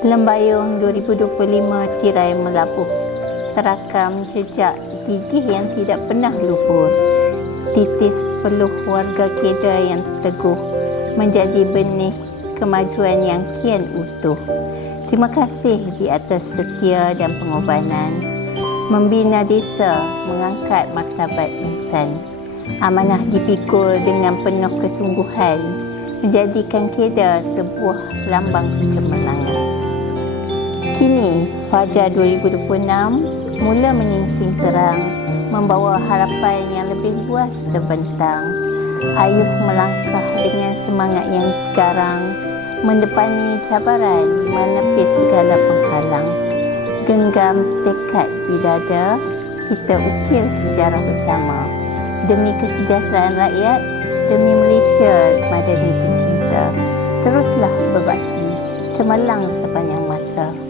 Lembayung 2025 tirai melabuh, terakam jejak gigih yang tidak pernah luhur. Titis peluh warga Kedah yang teguh menjadi benih kemajuan yang kian utuh. Terima kasih di atas setia dan pengorbanan. Membina desa, mengangkat martabat insan. Amanah dipikul dengan penuh kesungguhan, menjadikan Kedah sebuah lambang kecemerlangan. Kini, Fajar 2026 mula menyingsing terang, membawa harapan yang lebih luas terbentang. Ayuh melangkah dengan semangat yang garang, mendepani cabaran, menepis segala penghalang. Genggam tekad di dada, kita ukir sejarah bersama. Demi kesejahteraan rakyat, demi Malaysia madani tercinta, teruslah berbakti, cemerlang sepanjang masa.